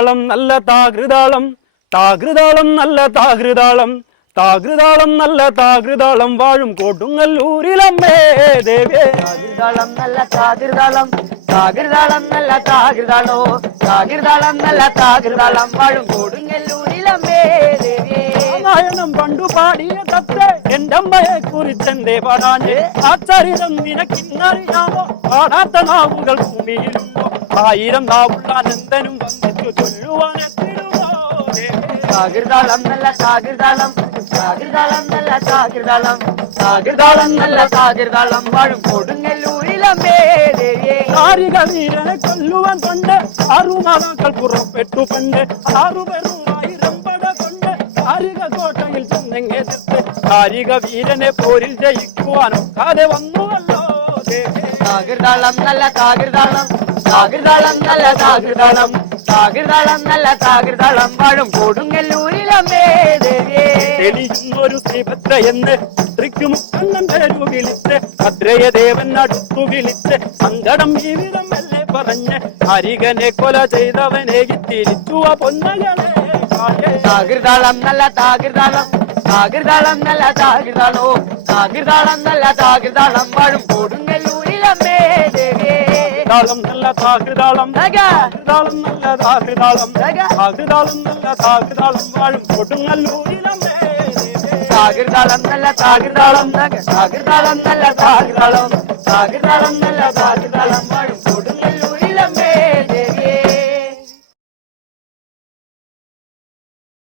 താളം നല്ല താകൃതാളം. താകൃതാളം നല്ല താകൃതാളം. താകൃതാളം നല്ല താകൃതാളം. വാഴും കൊടുങ്ങല്ലൂരിലമ്മേ ദേവേ. താകൃതാളം നല്ല താകൃതാളം. താകൃതാളം നല്ല താകൃതാളോ. താകൃതാളം നല്ല താകൃതാളം. വാഴും കൊടുങ്ങല്ലൂരിലമ്മേ. തത്തെ എന്റെ അമ്മയെ കുറിച്ചെന്തേ പാടാഞ്ഞേ? ആ ചരിതം നിനക്കിന്നറിയാമോ? പാടാത്ത നാവുകൾ ഭൂമിയിലുണ്ടോ? ആയിരം നാവുള്ള അനന്തനും വന്നിട്ട് ചൊല്ലുവാനെത്തിടുമോ ദേവേ താകിർതാളം നല്ല താകിർതാളം താകിർതാളം നല്ല താകിർതാളം താകിർതാളം നല്ല താകിർതാളം വാഴും കൊടുങ്ങല്ലൂരിലമ്മേ കാരിക വീരനെ കൊല്ലുവാൻ കൊണ്ട് ആറുമാതാക്കൾ പുറപ്പെട്ടു പണ്ട് ആറുപേരുമായിരം പട കൊണ്ട് കാരിക കോട്ടയിൽ ചെന്നെങ്ങെതിർത്ത് കാരിക വീരനെ പോരിൽ ജയിക്കുവാനൊക്കാതെ വന്നുവല്ലോ ദേവേ. താകിർതാളം നല്ല താകിർതാളം താകിർതാളം നല്ല താകിർതാളം താകിർതാളം നല്ല താകിർതാളം വാഴും കൊടുങ്ങല്ലൂരിലമ്മേ ഒരു തെളിയുന്നൊരു ശ്രീഭദ്ര എന്ന് മുക്കണ്ണൻ പേരു വിളിച്ച് ഭദ്രയ ദേവൻ അടുത്തു വിളിച്ച് സങ്കടം ഈ വിധമല്ലേ പറഞ്ഞ് ഹരികനെ കൊല ചെയ്തവനെ തിരിച്ചു ആ പൊന്നകളെ കാട്ടേ. നല്ല താകിർതാളം താകിർതാളം നല്ല താകിർതാളോ താകിർതാളം നല്ല താകിർതാളം വാഴും കൊടുങ്ങല്ലൂരിലമ്മേ ദേവേ താളം നല്ല താകൃതാളം തക. താകൃതാളം നല്ല താകൃതാളം തക. താകൃതാളം നല്ല താകൃതാളം വാഴും കൊടുങ്ങല്ലൂരിലമ്മേ താകിർതാളം നല്ല താകിർതാളം തക. താകിർതാളം നല്ല താകിർതാളം താകിർതാളം നല്ല താകിർതാളം വാഴും